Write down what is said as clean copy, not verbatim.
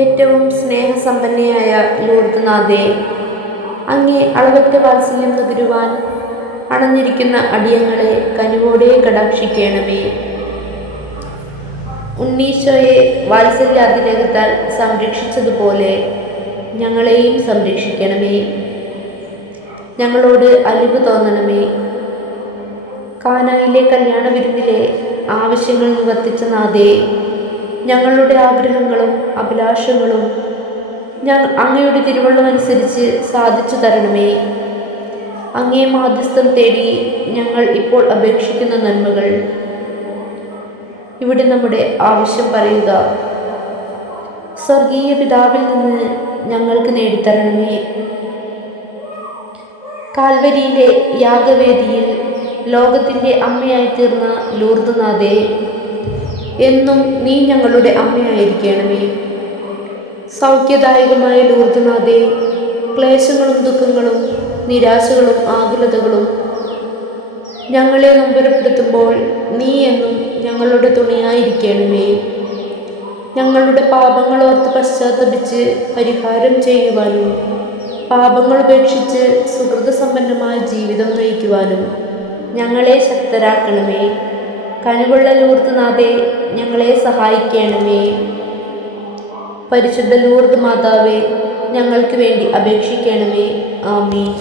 ഏറ്റവും സ്നേഹസമ്പന്നയായ ലൂർദ് നാഥേ, അങ്ങേ അളവറ്റ വാത്സല്യം നുകരുവാൻ അണഞ്ഞിരിക്കുന്ന അടിയങ്ങളെ കനിവോടെ കടാക്ഷിക്കണമേ. ഉണ്ണീശോയെ വാത്സല്യാതിരേകത്താൽ സംരക്ഷിച്ചതുപോലെ ഞങ്ങളെയും സംരക്ഷിക്കണമേ. ഞങ്ങളോട് അലിവ് തോന്നണമേ. കാനായിലെ കല്യാണ വിരുന്നിലെ ആവശ്യങ്ങൾ നിവർത്തിച്ച നാഥേ, ഞങ്ങളുടെ ആഗ്രഹങ്ങളും അഭിലാഷങ്ങളും അങ്ങയുടെ തിരുവള്ളമനുസരിച്ച് സാധിച്ചു തരണമേ. അങ്ങേ മാധ്യസ്ഥം തേടി ഞങ്ങൾ ഇപ്പോൾ അപേക്ഷിക്കുന്ന നന്മകൾ ഇവിടെ നമ്മുടെ ആവശ്യം പറയുക. സ്വർഗീയ പിതാവിൽ നിന്ന് ഞങ്ങൾക്ക് നേടിത്തരണമേ. കാൽവരിയിലെ യാഗവേദിയിൽ ലോകത്തിൻ്റെ അമ്മയായി തീർന്ന ലൂർദ് നാഥേ, എന്നും നീ ഞങ്ങളുടെ അമ്മയായിരിക്കണമേ. സൗഖ്യദായകമായ ലൂർദ് നാഥേ, ക്ലേശങ്ങളും ദുഃഖങ്ങളും നിരാശകളും ആകുലതകളും ഞങ്ങളെ നൊമ്പരപ്പെടുത്തുമ്പോൾ നീ എന്നും ഞങ്ങളുടെ തുണയായിരിക്കണമേ. ഞങ്ങളുടെ പാപങ്ങളോർത്ത് പശ്ചാത്തപിച്ച് പരിഹാരം ചെയ്യുവാനും പാപങ്ങൾ ഉപേക്ഷിച്ച് സുഹൃതസമ്പന്നമായ ജീവിതം നയിക്കുവാനും ഞങ്ങളെ ശക്തരാക്കണമേ. കനിവുള്ള ലൂർദ് നാഥേ, ഞങ്ങളെ സഹായിക്കണമേ. പരിശുദ്ധ ലൂർദ് മാതാവേ, ഞങ്ങൾക്ക് വേണ്ടി അപേക്ഷിക്കണമേ. ആമീൻ.